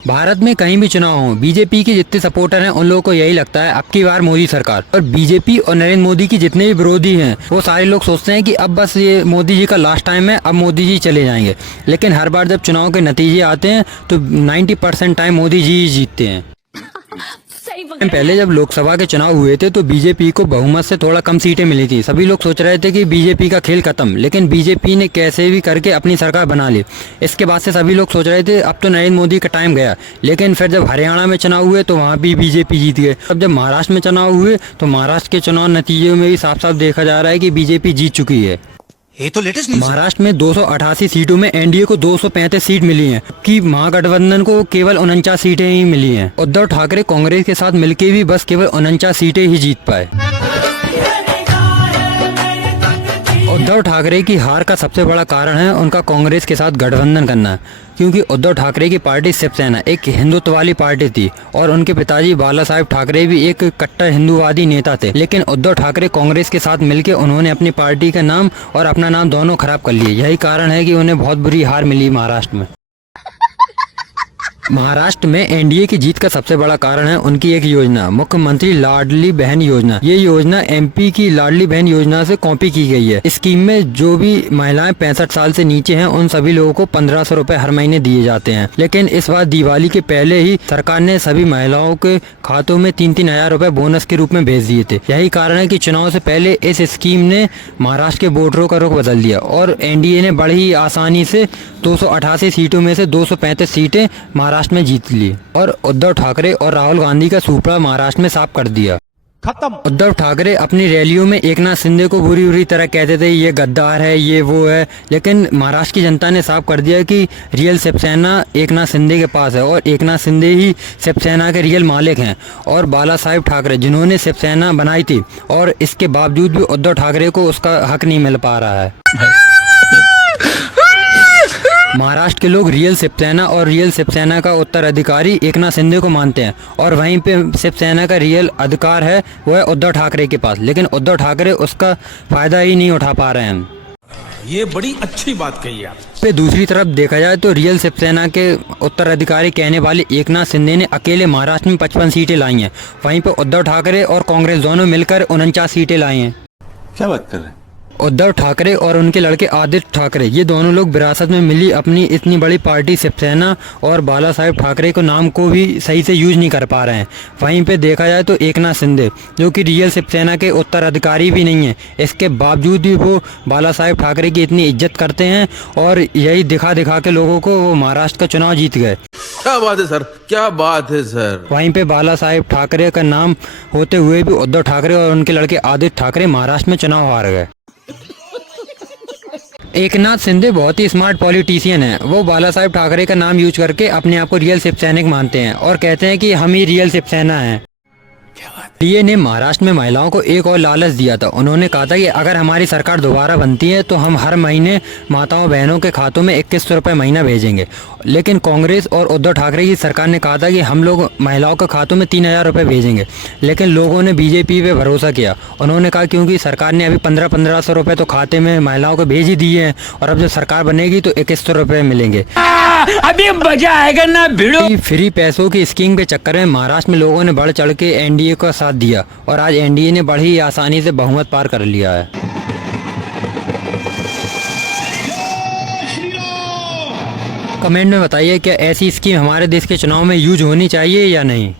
भारत में कहीं भी चुनाव हो, बीजेपी के जितने सपोर्टर हैं उन लोगों को यही लगता है अब की बार मोदी सरकार। और बीजेपी और नरेंद्र मोदी की जितने भी विरोधी हैं वो सारे लोग सोचते हैं कि अब बस ये मोदी जी का लास्ट टाइम है, अब मोदी जी चले जाएंगे। लेकिन हर बार जब चुनाव के नतीजे आते हैं तो 90% टाइम मोदी जी जीतते हैं। पहले जब लोकसभा के चुनाव हुए थे तो बीजेपी को बहुमत से थोड़ा कम सीटें मिली थी। सभी लोग सोच रहे थे कि बीजेपी का खेल खत्म, लेकिन बीजेपी ने कैसे भी करके अपनी सरकार बना ली। इसके बाद से सभी लोग सोच रहे थे अब तो नरेंद्र मोदी का टाइम गया। लेकिन फिर जब हरियाणा में चुनाव हुए तो वहाँ भी बीजेपी जीत गए। अब जब महाराष्ट्र में चुनाव हुए तो महाराष्ट्र के चुनाव नतीजों में भी साफ साफ देखा जा रहा है कि बीजेपी जीत चुकी है। ये तो लेटेस्ट न्यूज़। महाराष्ट्र में 288 सीटों में एनडीए को 235 सीट मिली हैं, कि महागठबंधन को केवल 49 सीटें ही मिली हैं। उद्धव ठाकरे कांग्रेस के साथ मिलकर भी बस केवल 49 सीटें ही जीत पाए। उद्धव ठाकरे की हार का सबसे बड़ा कारण है उनका कांग्रेस के साथ गठबंधन करना, क्योंकि उद्धव ठाकरे की पार्टी शिवसेना एक हिंदुत्व वाली पार्टी थी और उनके पिताजी बाला साहेब ठाकरे भी एक कट्टर हिंदूवादी नेता थे। लेकिन उद्धव ठाकरे कांग्रेस के साथ मिलकर उन्होंने अपनी पार्टी का नाम और अपना नाम दोनों खराब कर लिए। यही कारण है कि उन्हें बहुत बुरी हार मिली महाराष्ट्र में। महाराष्ट्र में एनडीए की जीत का सबसे बड़ा कारण है उनकी एक योजना, मुख्यमंत्री लाडली बहन योजना। ये योजना एमपी की लाडली बहन योजना से कॉपी की गई है। स्कीम में जो भी महिलाएं 65 साल से नीचे हैं उन सभी लोगों को 1500 रुपए हर महीने दिए जाते हैं। लेकिन इस बार दिवाली के पहले ही सरकार ने सभी महिलाओं के खातों में 3-3 हजार रुपए बोनस के रूप में भेज दिए थे। यही कारण है कि चुनाव से पहले इस स्कीम ने महाराष्ट्र के वोटरों का रुख बदल दिया और एनडीए ने बड़ी आसानी से 288 सीटों में से 235 सीटें महाराष्ट्र में जीत ली और उद्धव ठाकरे और राहुल गांधी का सुपड़ा महाराष्ट्र में साफ कर दिया। खत्म। उद्धव ठाकरे अपनी रैलियों में एकनाथ शिंदे को बुरी बुरी तरह कहते थे, ये गद्दार है, ये वो है। लेकिन महाराष्ट्र की जनता ने साफ कर दिया कि रियल शिवसेना एकनाथ शिंदे के पास है और एकनाथ शिंदे ही शिवसेना के रियल मालिक हैं। और बाला साहेब ठाकरे जिन्होंने शिवसेना बनाई थी और इसके बावजूद भी उद्धव ठाकरे को उसका हक नहीं मिल पा रहा है। महाराष्ट्र के लोग रियल शिवसेना और रियल शिवसेना का उत्तराधिकारी एकनाथ शिंदे को मानते हैं और वहीं पे शिवसेना का रियल अधिकार है वो है उद्धव ठाकरे के पास। लेकिन उद्धव ठाकरे उसका फायदा ही नहीं उठा पा रहे हैं। ये बड़ी अच्छी बात कही आप। पे दूसरी तरफ देखा जाए तो रियल शिवसेना के उत्तराधिकारी कहने वाले एकनाथ शिंदे ने अकेले महाराष्ट्र में 55 सीटें लाई हैं। वहीं पे उद्धव ठाकरे और कांग्रेस दोनों मिलकर 49 सीटें लाई हैं। क्या बात कर रहे हैं? उद्धव ठाकरे और उनके लड़के आदित्य ठाकरे ये दोनों लोग विरासत में मिली अपनी इतनी बड़ी पार्टी शिवसेना और बाला साहेब ठाकरे को नाम को भी सही से यूज नहीं कर पा रहे हैं। वहीं पे देखा जाए तो एकनाथ शिंदे जो कि रियल शिवसेना के उत्तराधिकारी भी नहीं है, इसके बावजूद भी वो बाला साहेब ठाकरे की इतनी इज्जत करते हैं और यही दिखा दिखा के लोगों को वो महाराष्ट्र का चुनाव जीत गए। क्या बात है सर, क्या बात है सर। वहीं पे बाला साहेब ठाकरे का नाम होते हुए भी उद्धव ठाकरे और उनके लड़के आदित्य ठाकरे महाराष्ट्र में चुनाव हार गए। एकनाथ शिंदे बहुत ही स्मार्ट पॉलिटिशियन है। वो बाला साहेब ठाकरे का नाम यूज करके अपने आप को रियल शिवसैनिक मानते हैं और कहते हैं कि हम ही रियल शिवसेना हैं। डीए ने महाराष्ट्र में महिलाओं को एक और लालच दिया था। उन्होंने कहा था कि अगर हमारी सरकार दोबारा बनती है तो हम हर महीने माताओं बहनों के खातों में 2100 रुपये महीना भेजेंगे। लेकिन कांग्रेस और उद्धव ठाकरे की सरकार ने कहा था कि हम लोग महिलाओं के खातों में 3000 रुपये भेजेंगे। लेकिन लोगों ने बीजेपी पे भरोसा किया। उन्होंने कहा क्योंकि सरकार ने अभी 1500 रुपये तो खाते में महिलाओं को भेज ही दिए हैं और अब जब सरकार बनेगी तो 2100 रुपये मिलेंगे। अभी मजा आएगा ना भिड़ो। फ्री पैसों की स्कीम के चक्कर में महाराष्ट्र में लोगों ने बढ़ चढ़ के एनडीए का साथ दिया और आज एनडीए ने बड़ी आसानी से बहुमत पार कर लिया है। कमेंट में बताइए क्या ऐसी स्कीम हमारे देश के चुनाव में यूज होनी चाहिए या नहीं।